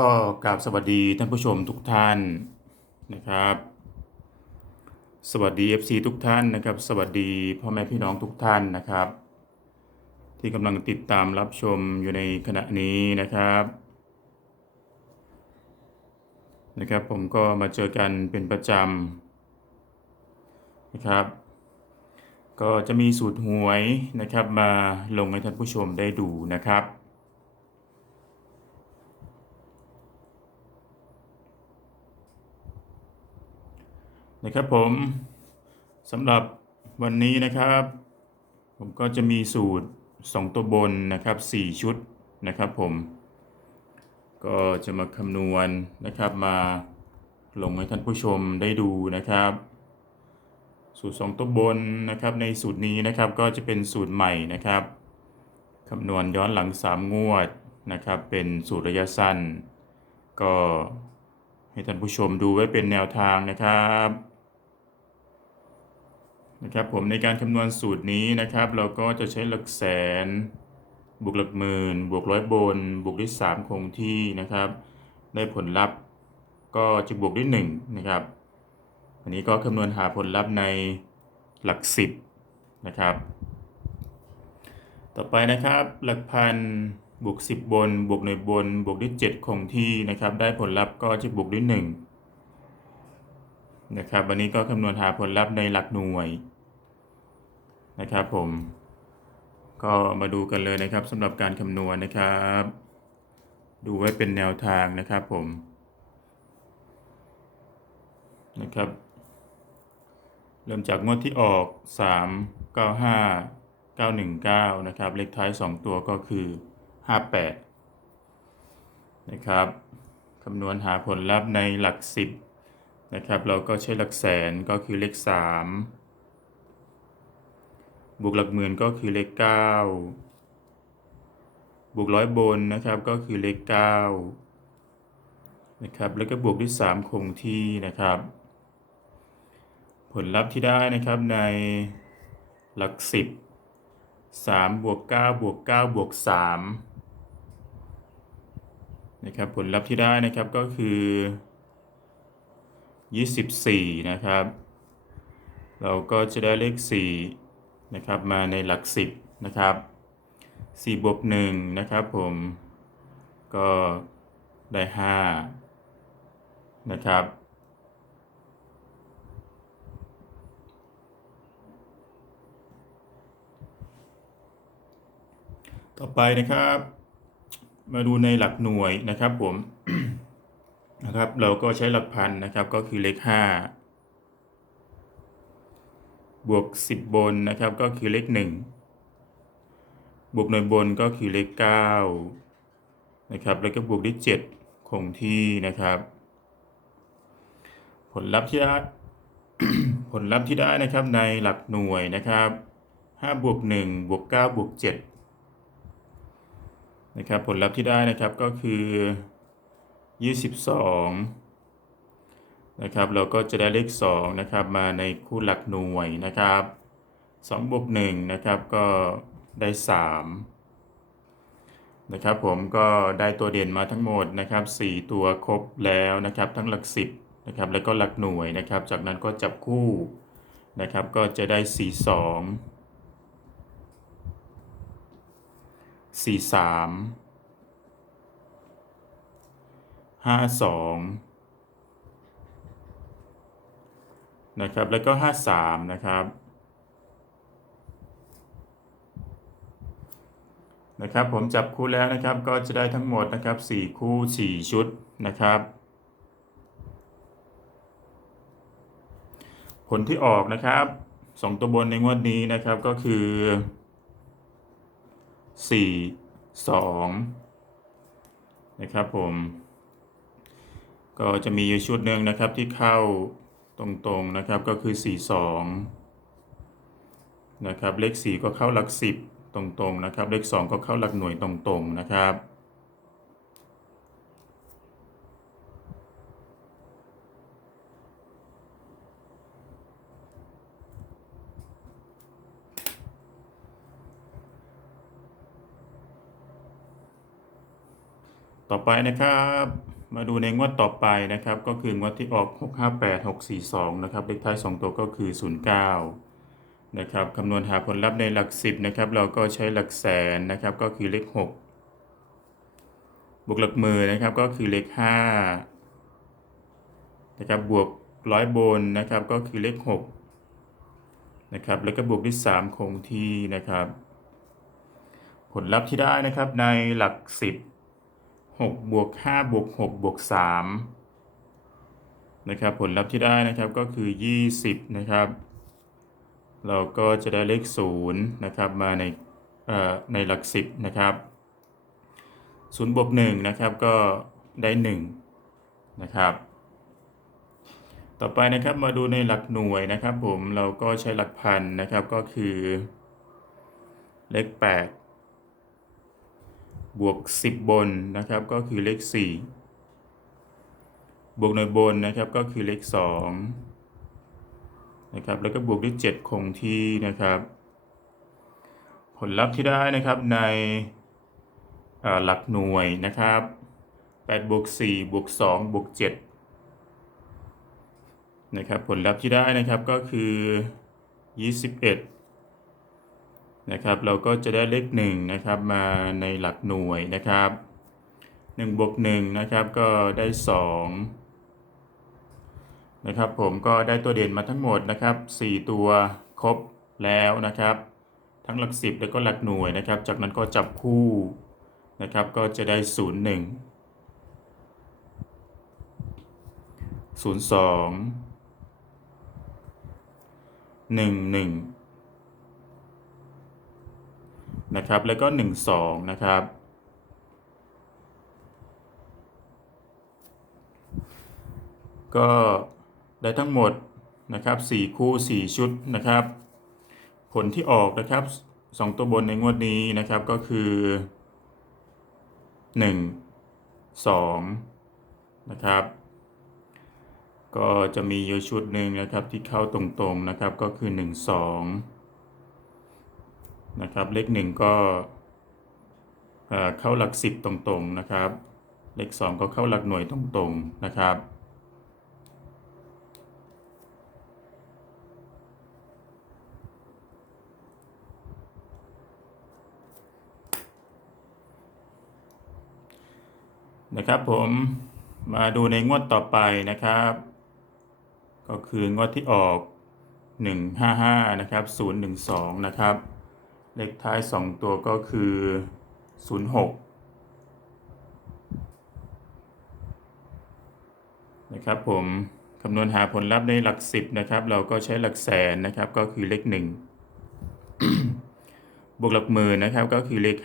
ก็กราบสวัสดีท่านผู้ชมทุกท่านนะครับ สวัสดี FC ทุกท่านนะครับ สวัสดีพ่อแม่พี่น้องทุกท่านนะครับ ที่กำลังติดตามรับชมอยู่ในขณะนี้นะครับนะครับ ผมก็มาเจอกันเป็นประจำนะครับ ก็จะมีสูตรหวยนะครับมาลงให้ท่านผู้ชมได้ดูนะครับ นะครับผมสำหรับวันนี้นะครับ ผมก็จะมีสูตร 2 ตัวบนนะครับ 4 ชุดนะครับผม ก็จะมาคำนวณนะครับมาลงให้ท่านผู้ชมได้ดูนะครับ สูตร 2 ตัวบนนะครับในสูตรนี้นะครับก็จะเป็นสูตรใหม่นะครับคำนวณย้อนหลัง 3 งวดนะครับ เป็นสูตรระยะสั้น ก็ให้ท่านผู้ชมดูไว้เป็นแนวทางนะครับ นะครับผมในการคำนวณสูตรนี้นะครับ เราก็จะใช้หลักแสน บวกหลักหมื่น บวกร้อยบน บวกด้วย 3 คงที่นะครับ ได้ผลลัพธ์ก็จะบวกด้วย1นะครับ อันนี้ก็คำนวณหาผลลัพธ์ในหลัก 10นะครับ ต่อไปนะครับหลักพันบวก10 บน บวกหน่วยบน บวกด้วย 7 คงที่นะครับ ได้ผลลัพธ์ก็จะบวกด้วย1นะครับวันนี้ก็คำนวณหาผลลัพธ์ในหลักหน่วย นะครับผม ก็มาดูกันเลยนะครับสำหรับการคำนวณนะครับ ดูไว้เป็นแนวทางนะครับผมนะครับ เริ่มจากงวดที่ออก 3 9 5 9 1 9 นะครับ เลขท้าย 2 ตัวก็คือ 58 นะครับคำนวณหาผลลัพธ์ในหลัก 10 นะครับ เราก็ใช้หลักแสนก็คือเลข 3 บวกหลักหมื่นก็คือเลข9บวกร้อยบนนะครับก็คือเลข9นะครับแล้วก็บวกด้วย 3 คงที่นะครับ ผลลัพธ์ที่ได้นะครับในหลัก 10 3บวก9บวก9บวก3นะครับผลลัพธ์ที่ได้นะครับก็คือ 24 นะครับ เราก็จะได้เลข 4 นะครับมาในหลัก10นะครับ4บวก1นะครับผมก็ได้5นะครับต่อไปนะครับ มาดูในหลักหน่วยนะครับผมนะครับ เราก็ใช้หลักพันนะครับก็คือเลข5 บวก 10 บนนะครับก็คือเลข 1 บวกหน่วยบนก็คือเลข9นะครับแล้วก็บวกด้วย 7 คงที่นะครับ ผลลัพธ์ที่ได้ผลลัพธ์ที่ได้นะครับในหลักหน่วยนะครับ5บวก1บวก9บวก7นะครับผลลัพธ์ที่ได้นะครับก็คือ 22 นะครับเราก็จะได้เลข2นะครับมาในคู่หลักหน่วยนะครับ2บวก1นะครับก็ได้3นะครับผมก็ได้ตัวเด่นมาทั้งหมดนะครับ4ตัวครบแล้วนะครับทั้งหลัก 10นะครับแล้วก็หลักหน่วยนะครับ จากนั้นก็จับคู่นะครับก็จะได้ 4 2 4 3 5 2 นะครับแล้วก็ห้าสามนะครับนะครับผมจับคู่แล้วนะครับก็จะได้ทั้งหมดนะครับสี่คู่สี่ชุดนะครับ ผลที่ออกนะครับสองตัวบนในงวดนี้นะครับก็คือสี่สองนะครับผม ก็จะมีอยู่ชุดหนึ่งนะครับที่เข้า ตรงๆนะครับก็คือสี่สองนะครับเลขสี่ก็เข้าหลักสิบตรงๆนะครับเลขสองก็เข้าหลักหน่วยตรงๆนะครับต่อไปนะครับ มาดูในงวดต่อไปนะครับ ก็คืองวดที่ออก 658 642 นะครับเลขท้าย 2 ตัวก็คือ 09 นะครับคำนวณหาผลลัพธ์ในหลัก 10 นะครับ เราก็ใช้หลักแสนนะครับ ก็คือเลข 6 บวกหลักหมื่นนะครับ ก็คือเลข 5 นะครับ บวกร้อยบนนะครับ ก็คือเลข 6 นะครับ แล้วก็บวกด้วย 3 คงที่นะครับ ผลลัพธ์ที่ได้นะครับในหลัก 10 6บวก5บวก6บวก3นะครับผลลัพธ์ที่ได้นะครับก็คือ 20 นะครับ เราก็จะได้เลข0นะครับมาในในหลัก 10 นะครับ0บวก1นะครับก็ได้ 1 นะครับ ต่อไปนะครับมาดูในหลักหน่วยนะครับผมเราก็ใช้หลักพันนะครับก็คือเลข8 บวก 10 บนนะครับก็คือเลข 4 บวกหน่วยบนนะครับก็คือเลข2นะครับแล้วก็บวกด้วย 7 คงที่นะครับ ผลลัพธ์ที่ได้นะครับในหลักหน่วยนะครับ8บวก4บวก2บวก7นะครับผลลัพธ์ที่ได้นะครับก็คือ 21 นะครับเราก็จะได้เลข1นะครับมาในหลักหน่วยนะครับ1บวก1นะครับก็ได้2นะครับผมก็ได้ตัวเด่นมาทั้งหมดนะครับ4 ตัวครบแล้วนะครับ ทั้งหลัก 10 แล้วก็หลักหน่วยนะครับ จากนั้นก็จับคู่นะครับก็จะได้ 0 1 0 2 1 1 นะครับ แล้วก็ 1 2 นะครับ ก็ได้ทั้งหมดนะครับ4คู่ 4 ชุดนะครับ ผลที่ออกนะครับ 2 ตัวบนในงวดนี้นะครับก็คือ 1 2 นะครับ ก็จะมีอยู่ชุดหนึ่งนะครับที่เข้าตรงๆนะครับก็คือ 1 2 นะครับ เลขหนึ่งก็เข้าหลักสิบตรงๆนะครับ เลขสองก็เข้าหลักหน่วยตรงๆนะครับ นะครับผมมาดูในงวดต่อไปนะครับ ก็คืองวดที่ออก 155 นะครับ 012 นะครับ เลขท้าย 2 ตัวก็คือ 06 นะครับผมคำนวณหาผลลัพธ์ในหลัก 10 นะครับ เราก็ใช้หลักแสนนะครับก็คือเลข 1 บวกหลักหมื่นนะครับก็คือเลข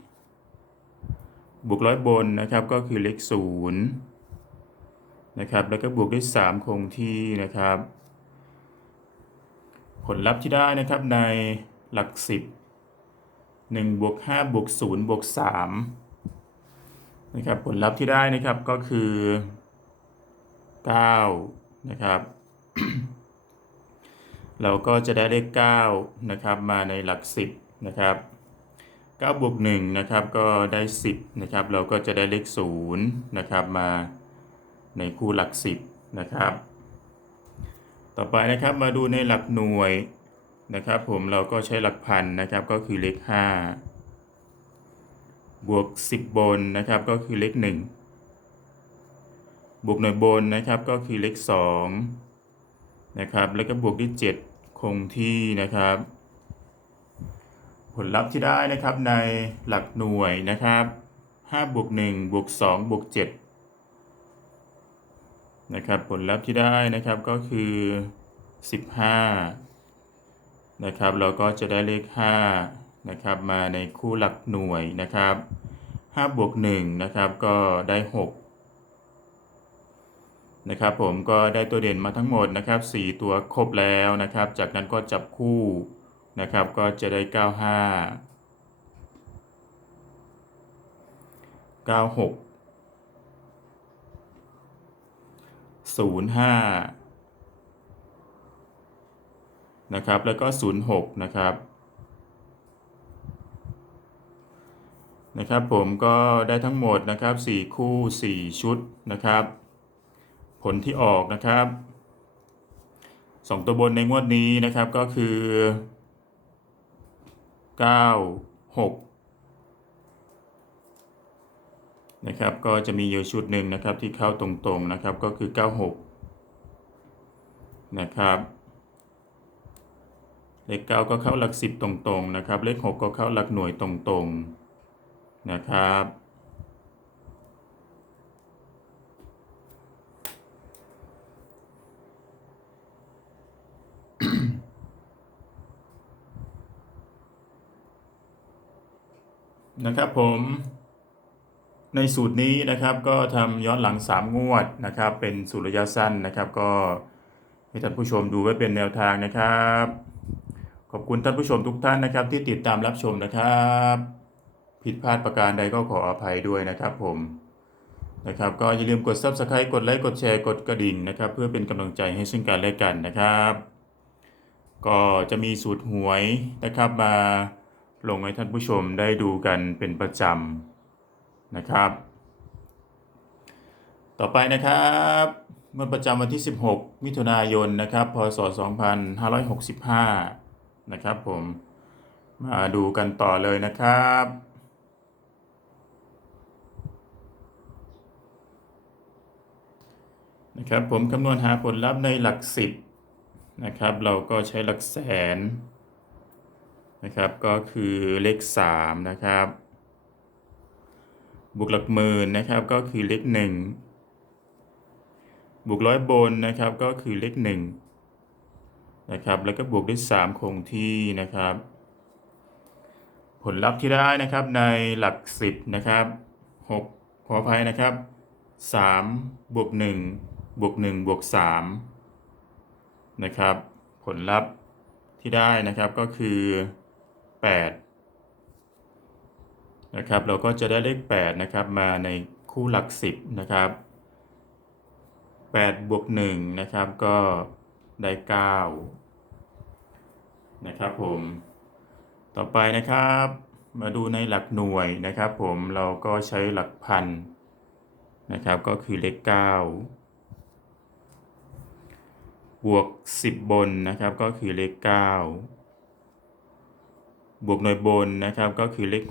5 บวกร้อยบนนะครับก็คือเลข 0 นะครับ แล้วก็บวกด้วย 3 คงที่นะครับ ผลลัพธ์ที่ได้นะครับใน หลัก10 1บวก5บวก0บวก3นะครับผลลัพธ์ที่ได้นะครับก็คือ9นะครับเราก็จะได้เลข9นะครับมาในหลัก 10นะครับ9บวก1นะครับก็ได้ 10นะครับเราก็จะได้เลข0นะครับมาในคู่หลัก 10นะครับต่อไปนะครับมาดูในหลักหน่วย นะครับผมเราก็ใช้หลักพันนะครับก็คือเลข 5 บวก 10 บนนะครับก็คือเลข 1 บวกหน่วยบนนะครับก็คือเลข2นะครับแล้วก็บวกด้วย 7 คงที่นะครับ ผลลัพธ์ที่ได้นะครับในหลักหน่วยนะครับ5บวก1บวก2บวก7นะครับผลลัพธ์ที่ได้นะครับก็คือ 15 นะครับ เราก็จะได้เลข5นะครับมาในคู่หลักหน่วยนะครับ5บวก1นะครับก็ได้ 6 นะครับผมก็ได้ตัวเด่นมาทั้งหมดนะครับ 4 ตัวครบแล้วนะครับ จากนั้นก็จับคู่นะครับก็จะได้ 95 96 05 นะครับ แล้วก็ 06 นะครับนะครับผมก็ได้ทั้งหมดนะครับ 4 คู่ 4 ชุดนะครับ ผลที่ออกนะครับ 2 ตัวบนในงวดนี้นะครับก็คือ 9 6นะครับก็จะมีอยู่ชุดหนึ่งนะครับที่เข้าตรงๆนะครับก็คือ 96 นะครับ เลข 9 ก็เข้าหลัก 10 ตรงๆนะครับ เลข 6 ก็เข้าหลักหน่วยตรงๆนะครับนะครับผมในสูตรนี้นะครับก็ทำย้อนหลัง 3 งวดนะครับ เป็นสูตรระยะสั้นนะครับ ก็ให้ท่านผู้ชมดูไว้เป็นแนวทางนะครับ ขอบคุณท่านผู้ชมทุกท่านนะครับ ที่ติดตามรับชมนะครับ ผิดพลาดประการใดก็ขออภัยด้วยนะครับผมนะครับก็อย่าลืมกด Subscribe กดไลค์กดแชร์กดกระดิ่งนะครับ เพื่อเป็นกำลังใจให้ซึ่งกันและกันนะครับ ก็จะมีสูตรหวยนะครับมาลงให้ท่านผู้ชมได้ดูกันเป็นประจำนะครับ ต่อไปนะครับงวดประจำวันที่ 16 มิถุนายนนะครับ พศ 2565 นะครับผมมาดูกันต่อเลยนะครับ นะครับผมคำนวณหาผลลัพธ์ในหลัก10นะครับ เราก็ใช้หลักแสนนะครับก็คือเลข3นะครับบวกหลักหมื่นนะครับก็คือเลข1บวกร้อยบนนะครับก็คือเลข1 นะครับ แล้วก็บวกด้วย3คงที่นะครับ ผลลัพธ์ที่ได้นะครับในหลัก 10 นะครับ 6 ขออภัยนะครับ 3 บวก 1 บวก 1 บวก 3 นะครับ ผลลัพธ์ที่ได้นะครับก็คือ 8 นะครับ เราก็จะได้เลข 8 นะครับ มาในคู่หลัก 10 นะครับ8บวก1นะครับก็ได้ 9 นะครับผมต่อไปนะครับมาดูในหลักหน่วยนะครับผมเราก็ใช้หลักพันนะครับก็คือเลข9บวก 10 บนนะครับก็คือเลข 9 บวกหน่วยบนนะครับก็คือเลข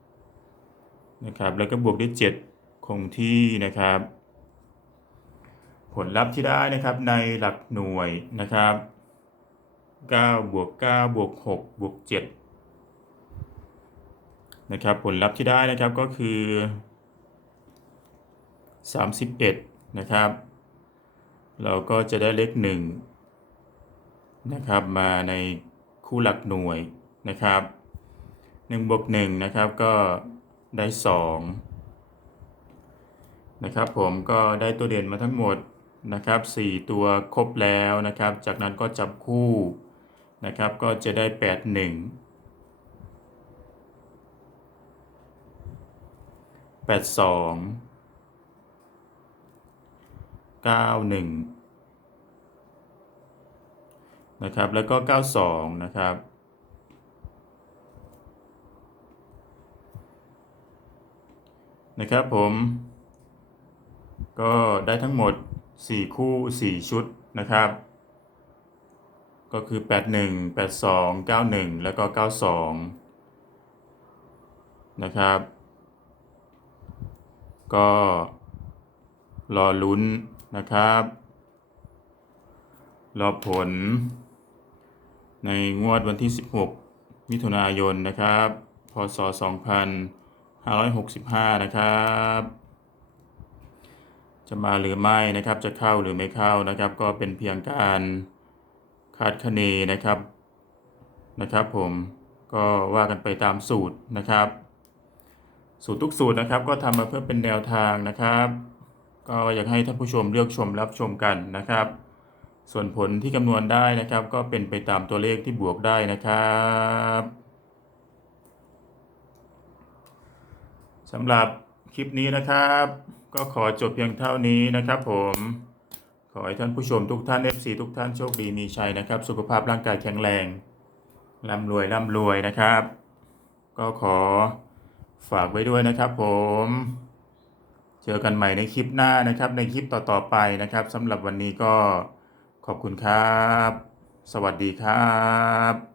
6นะครับแล้วก็บวกด้วย 7 คงที่นะครับ ผลลัพธ์ที่ได้นะครับในหลักหน่วยนะครับ 9บวก9บวก6บวก7นะครับผลลัพธ์ที่ได้นะครับก็คือ 31 นะครับ เราก็จะได้เลข1นะครับมาในคู่หลักหน่วยนะครับ1บวก1นะครับก็ได้ 2 นะครับผมก็ได้ตัวเด่นมาทั้งหมดนะครับ 4 ตัวครบแล้วนะครับ จากนั้นก็จับคู่ นะครับ ก็จะได้ 8 1 8 2 9 1 นะครับ แล้วก็ 92 นะครับนะครับผมก็ได้ทั้งหมด 4 คู่ 4 ชุดนะครับ ก็คือ 81 82 91 แล้วก็ 92 นะครับ ก็รอลุ้นนะครับ รอผล ในงวดวันที่ 16 มิถุนายนนะครับ พศ 2565 นะครับ จะมาหรือไม่นะครับ จะเข้าหรือไม่เข้านะครับ ก็เป็นเพียงการ คาดคะเนนะครับนะครับ ผมก็ว่ากันไปตามสูตรนะครับ สูตรทุกสูตรนะครับ ก็ทำมาเพื่อเป็นแนวทางนะครับ ก็อยากให้ท่านผู้ชมเลือกชมรับชมกันนะครับ ส่วนผลที่คำนวณได้นะครับ ก็เป็นไปตามตัวเลขที่บวกได้นะครับสำหรับคลิปนี้นะครับ ก็ขอจบเพียงเท่านี้นะครับผม ขอให้ท่านผู้ชมทุกท่าน FC ทุกท่านโชคดีมีชัยนะครับ สุขภาพร่างกายแข็งแรงร่ำรวยร่ำรวยนะครับ ก็ขอฝากไว้ด้วยนะครับ ผม เจอกันใหม่ในคลิปหน้านะครับ ในคลิปต่อๆไปนะครับสำหรับวันนี้ก็ขอบคุณครับ สวัสดีครับ